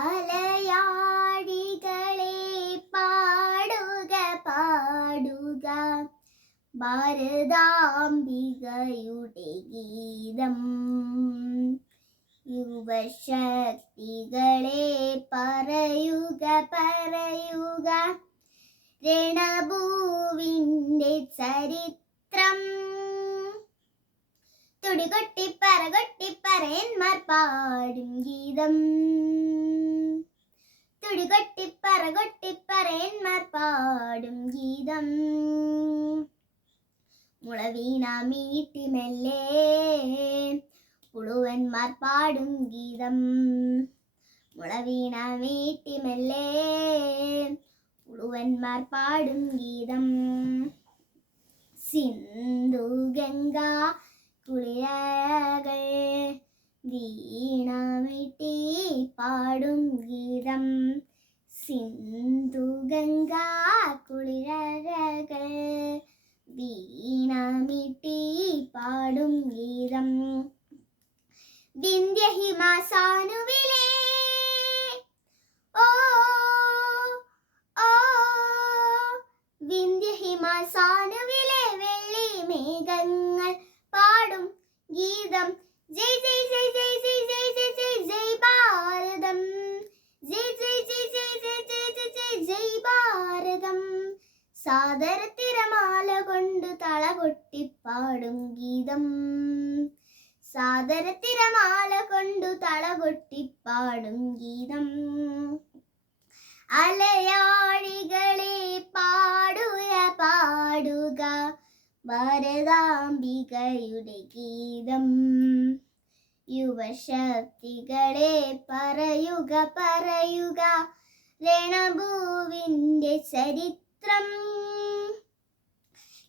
അലയാഴികളെ പാടുക പാടുക ഭാരതാംബികയുടെ ഗീതം. യുവശക്തികളെ പറയുക പറയുക രണഭൂവിൻ്റെ ചരിത്രം. തുടികൊട്ടിപ്പറകൊട്ടിപ്പറയന്മാർ പാടും ഗീതം. തുടികൊട്ടിപ്പറകൊട്ടിപ്പറയന്മാർ പാടും ഗീതം. മുളവീണ മീട്ടി മെല്ലെ പുളുവന്മാർ പാടും ഗീതം. മുളവീണ മീട്ടി മെല്ലെ പുളുവന്മാർ പാടും ഗീതം. സിന്ധു ഗംഗ കുളിരകൾ വീണമിട്ടി പാടും ഗീതം. സിന്ധു ഗംഗ കുളിരകൾ വീണമിട്ടി പാടും ഗീതം. വിന്ധ്യ ഹിമസാനുവിലെ ഓ ഓ വിന്ധ്യ ഹിമസാനുവിലെ വെള്ളി മേഘങ്ങൾ പാടും ഗീതം. ജയ് ജയ് ജയ് ജയ് ജയ് ജയ് ജയ് ജയ് ജയ് ഭാരതം. ജയ് ജയ് ജയ് ജയ് ജയ് ജയ് ജയ് ജയ് ജയ് ഭാരതം. സാദര തിരമാല കൊണ്ട് തളകൊട്ടിപ്പാടും ഗീതം. സാദര തിരമാല കൊണ്ടു തളകൊട്ടിപ്പാടും ഗീതം. അലയാഴികളെ പാടുക പാടുക ഭാരതാംബികയുടെ ഗീതം. യുവശക്തികളെ പറയുക പറയുക രണഭൂവിൻ്റെ ചരിത്രം.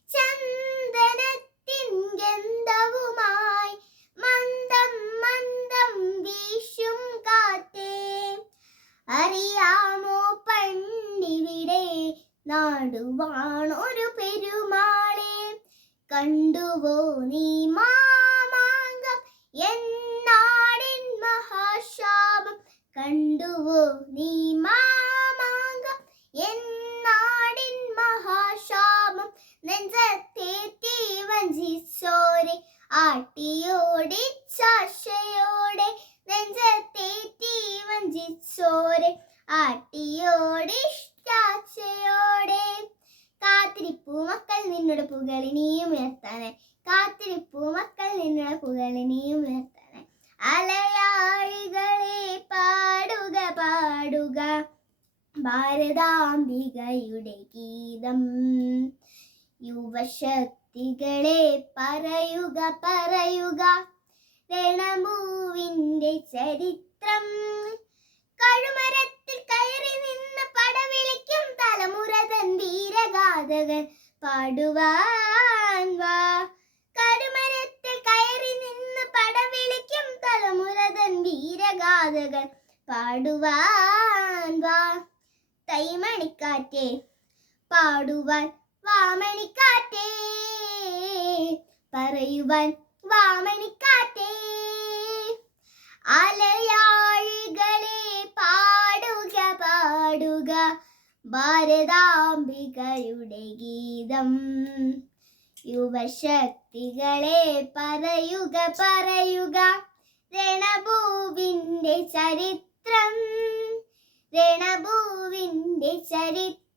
ചന്ദനത്തിൻ ഗന്ധവുമായി മന്ദം മന്ദം വീശും കാറ്റേ, അറിയാമോ പണ്ടിവിടെ നാടുവാണൊരു പെരുമാളെ. കണ്ടുവോ നീ മാമാങ്കം എന്നാടിൻ മഹാശാപം. കണ്ടുവോ നീ മാമാങ്കം എന്നാടിൻ മഹാശാപം. നെഞ്ചത്തേറ്റി വഞ്ചിച്ചോരെ ആട്ടിയോടിച്ചാശയോടെ. നെഞ്ചത്തേറ്റി വഞ്ചിച്ചോരെ ആട്ടിയോടിച്ചാശയോടെ. കാത്തിരിപ്പൂ മക്കൾ നിന്നുടെ പുകളിനിയും ഉയർത്താനായി. കാത്തിരിപ്പൂ മക്കൾ നിന്നുടെ പുകളിനിയും ഉയർത്താനായി. അലയാഴികളെ പാടുക പാടുക ഭാരതാംബികയുടെ ഗീതം. യുവശക്തികളെ പറയുക പറയുക രണഭൂവിൻ്റെ ചരിത്രം. കഴുമരത്തിൽ കയറി നിന്ന് പടവിളിക്കും തലമുറ തൻ വീരഗാഥകൾ പാടുവാൻ വാ. കഴുമരത്തിൽ കയറി നിന്ന് പടവിളിക്കും തലമുറ തൻ വീരഗാഥകൾ പാടുവാൻ വാ. തൈമണിക്കാറ്റേ പാടുവാൻ വാമണിക്കാറ്റേ, പറയുവാൻ വാമണിക്കാറ്റേ. അലയാഴികളെ പാടുക പാടുക ഭാരതാംബികയുടെ ഗീതം. യുവശക്തികളെ പറയുക പറയുക രണഭൂവിൻ്റെ ചരിത്രം. രണഭൂവിൻ്റെ ചരിത്രം.